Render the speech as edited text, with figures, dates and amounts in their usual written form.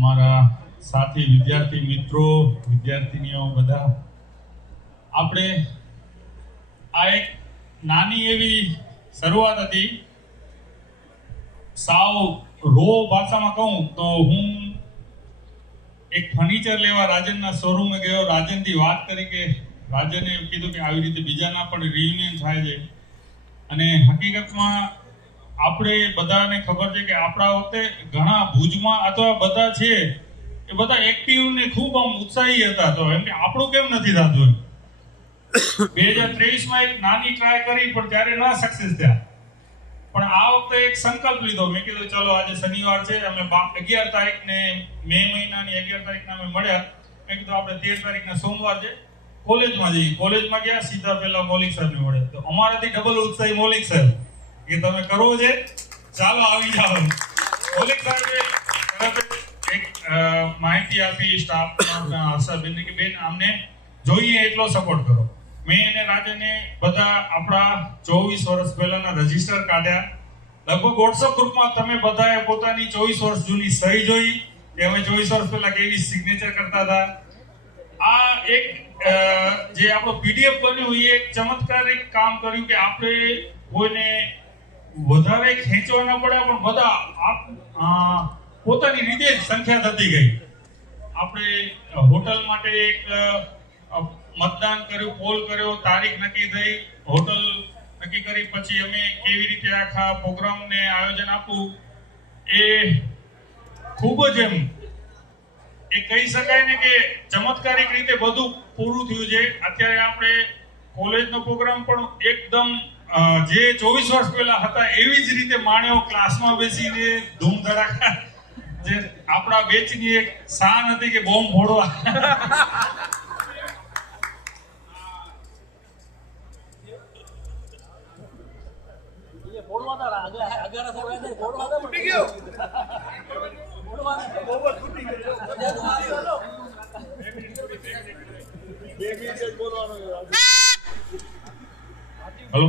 અમારા સાથી વિદ્યાર્થી મિત્રો, વિદ્યાર્થીનીઓ બધા આપણે આ એક નાની એવી શરૂઆત હતી. સાવ રો ભાષામાં કહું તો હું એક ફર્નિચર લેવા રાજનના શોરૂમે ગયો. રાજનથી વાત કરી કે રાજને કીધું કે આવી રીતે બીજાના પણ રિયુનિયન થાય છે. અને હકીકતમાં આપણે બધાને ખબર છે કે આપણા વખતે ઘણા ભુજમાં અથવા બધા છે એ બધા એક્ટિવ ને ખૂબ ઉત્સાહી હતા. તો એમ કે આપણું કેમ નથી થતું? 2023 માં એક નાની ટ્રાય કરી પણ ત્યારે ન સક્સેસ થયા. પણ આ વખતે એક સંકલ્પ લીધો. મેં કીધું ચલો આજે શનિવાર છે, અમે 11 તારીખને મે મહિનાની 11 તારીખના અમે મળ્યા. મેં કીધું આપણે 13 તારીખના સોમવાર છે, કોલેજમાં જઈએ. કોલેજમાં ગયા, સીધા પહેલા મૌલિક સાહેબને મળે. તો અમારાથી ડબલ ઉત્સાહી મૌલિક સાહેબ કે તમે કરવો છે, ચાલો આવી જાઓ. મૌલિક સાહેબે એક માહિતી આપી સ્ટાફના હર્ષાબેનને કે બેન અમને જોઈએ એટલો સપોર્ટ કરો. મેં અને રાજને બધા આપણા 24 વર્ષ પહેલાના રજીસ્ટર કાઢ્યા. લગભગ WhatsApp ગ્રુપમાં તમે બધાએ પોતાની 24 વર્ષ જૂની સહી જોઈ કે અમે 24 વર્ષ પહેલા કેવી સિગ્નેચર કરતા હતા. આ એક જે આપણો PDF બન્યું એ એક ચમત્કારિક કામ કર્યું કે આપણે કોઈને વધારે ખેંચવા ન પડે, પણ બધા પોતાની રીતે સંખ્યા થતી ગઈ. આપણે હોટલ માટે એક મતદાન કર્યું, પોલ કર્યો, તારીખ નક્કી થઈ, હોટલ નક્કી કરી, પછી અમે કેવી રીતે આખા પ્રોગ્રામને આયોજન આપવું એ ખૂબ જ એ કહી શકાય ને કે ચમત્કારિક રીતે બધું પૂરું થયું છે. અત્યારે આપણે કોલેજનો પ્રોગ્રામ પણ એકદમ જે 24 વર્ષ પહેલા હતા એવી જ રીતે માણ્યો. ક્લાસમાં બેસીને ધૂમ ધડાકા, જે આપણા બેચની એક શાન હતી કે બોમ્બ ફોડવા. હેલો.